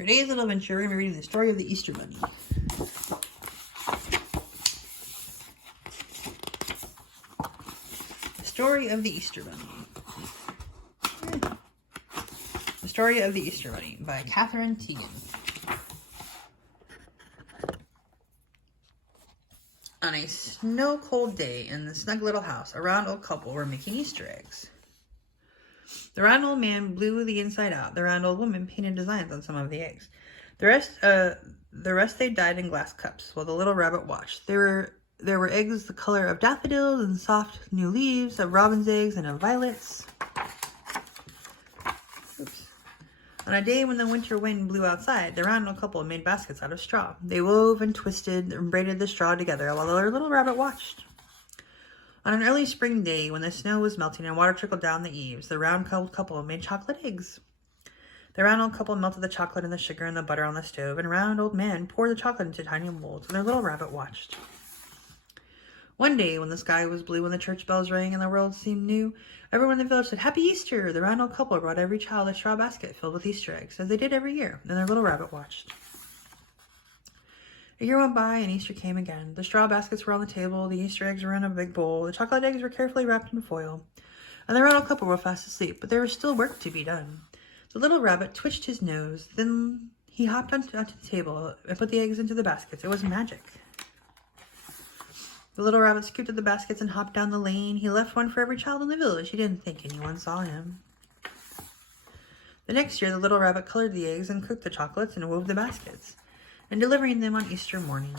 For today's little adventure, we're going to be reading the story of the Easter Bunny. The Story of the Easter Bunny. The Story of the Easter Bunny by Katherine Tegen. On a snow-cold day in the snug little house, a round old couple were making Easter eggs. The round old man blew the inside out. The round old woman painted designs on some of the eggs. The rest they dyed in glass cups, while the little rabbit watched. There were eggs the color of daffodils and soft new leaves, of robin's eggs and of violets. Oops. On a day when the winter wind blew outside, the round old couple made baskets out of straw. They wove and twisted and braided the straw together while their little rabbit watched. On an early spring day, when the snow was melting and water trickled down the eaves, the round old couple made chocolate eggs. The round old couple melted the chocolate and the sugar and the butter on the stove, and round old man poured the chocolate into tiny molds, and their little rabbit watched. One day, when the sky was blue and the church bells rang and the world seemed new, everyone in the village said, "Happy Easter!" The round old couple brought every child a straw basket filled with Easter eggs, as they did every year, and their little rabbit watched. A year went by, and Easter came again. The straw baskets were on the table, the Easter eggs were in a big bowl, the chocolate eggs were carefully wrapped in foil, and the round old couple were fast asleep, but there was still work to be done. The little rabbit twitched his nose, then he hopped onto the table and put the eggs into the baskets. It was magic. The little rabbit scooped at the baskets and hopped down the lane. He left one for every child in the village. He didn't think anyone saw him. The next year, the little rabbit colored the eggs and cooked the chocolates and wove the baskets, and delivering them on Easter morning.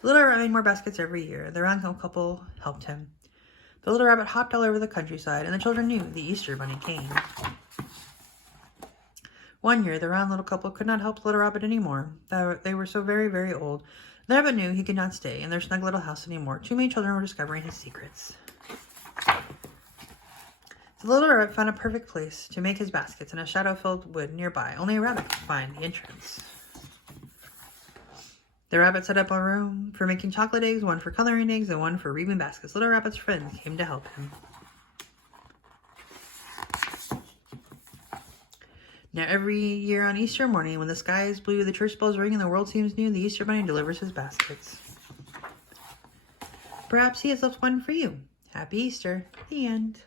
The little rabbit made more baskets every year. The round old couple helped him. The little rabbit hopped all over the countryside, and the children knew the Easter Bunny came. One year, the round little couple could not help the little rabbit anymore. They were so very, very old. The rabbit knew he could not stay in their snug little house anymore. Too many children were discovering his secrets. The little rabbit found a perfect place to make his baskets in a shadow-filled wood nearby. Only a rabbit could find the entrance. The rabbit set up a room for making chocolate eggs, one for coloring eggs, and one for weaving baskets. Little rabbit's friends came to help him. Now every year on Easter morning, when the sky is blue, the church bells ring, and the world seems new, the Easter Bunny delivers his baskets. Perhaps he has left one for you. Happy Easter. The end.